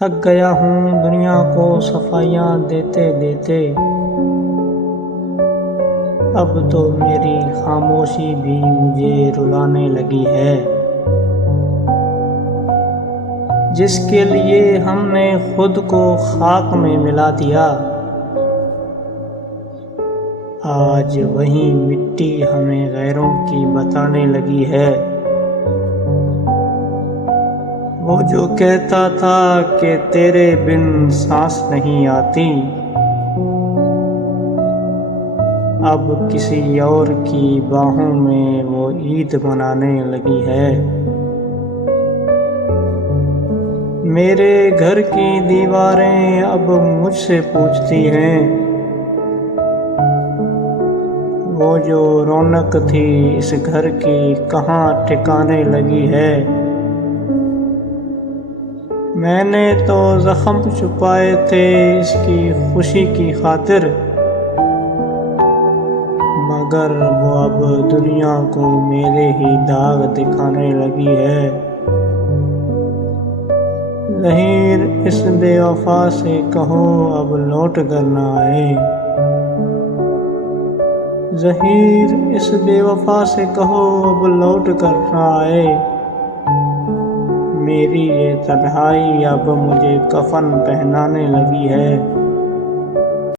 تھک گیا ہوں دنیا کو صفائیاں دیتے دیتے، اب تو میری خاموشی بھی مجھے رلانے لگی ہے۔ جس کے لیے ہم نے خود کو خاک میں ملا دیا، آج وہی مٹی ہمیں غیروں کی بتانے لگی ہے۔ وہ جو کہتا تھا کہ تیرے بن سانس نہیں آتی، اب کسی اور کی باہوں میں وہ عید منانے لگی ہے۔ میرے گھر کی دیواریں اب مجھ سے پوچھتی ہیں، وہ جو رونق تھی اس گھر کی کہاں ٹھکانے لگی ہے۔ میں نے تو زخم چھپائے تھے اس کی خوشی کی خاطر، مگر وہ اب دنیا کو میرے ہی داغ دکھانے لگی ہے۔ ظہیر اس بے وفا سے کہو اب لوٹ کر نہ آئے، ظہیر اس بے وفا سے کہو اب لوٹ کر نہ آئے۔ میری یہ تنہائی اب مجھے کفن پہنانے لگی ہے۔